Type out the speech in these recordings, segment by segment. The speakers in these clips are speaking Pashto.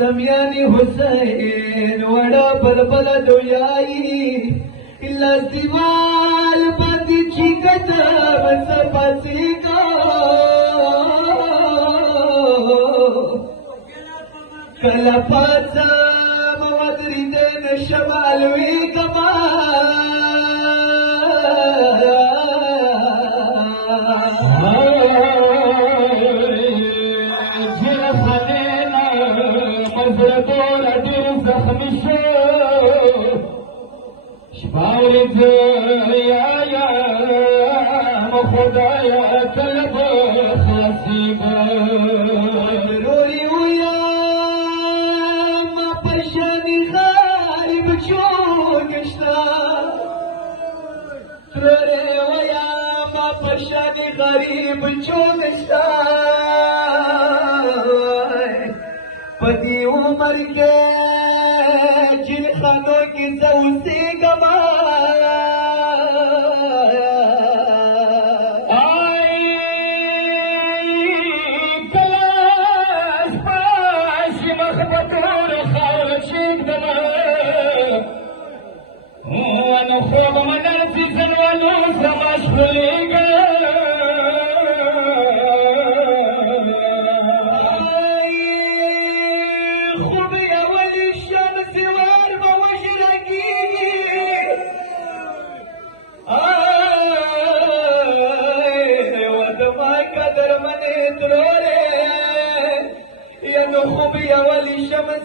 مدمیانی حسین وڑا بلبل دویائی اللہ دیوال باندی چی قدم سپاسی کا کلا پاسا مودری دین شمالوی کما خدایا طلب خاصیب روی ویا ما پشانی غریب چونشتا روی ویا ما پشانی غریب چونشتا پتی عمر کے جن خانوں کی سوسی گما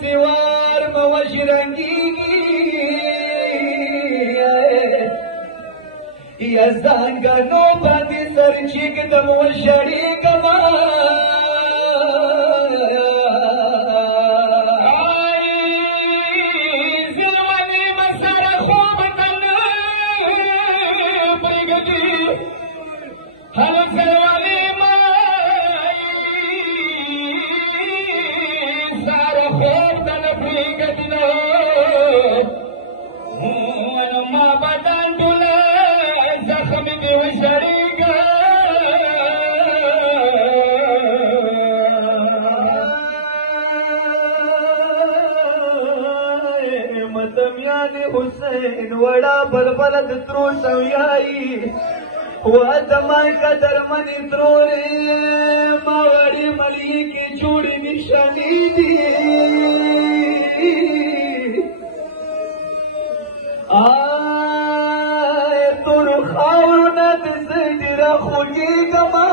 سوار موشرنگی یا زنگانو باندی سرچیک دم و شریک ما زلوانی مسار خوبتن پیگدی هل زلوانی حسین وڑا بلبل دترو سویائی وادمان قدر منی تروری ماوڑی ملی کی چوڑی نشانی دی آئے تور خاورنت زیدر خوگی گما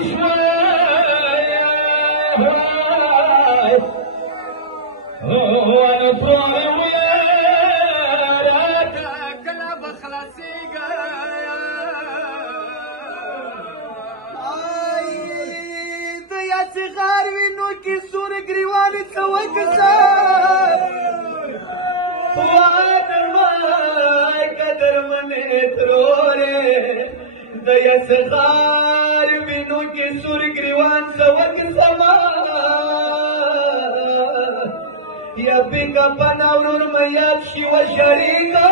شوية وانا طالع وياك كلا بخلاصيقة يا صغار وينو كسور قريوان سوى كسار وانا ما قدر من تروري يا صغار وينو كسور قريوان سوى كسار يا بيك بنا ورور ميات شي وشريكا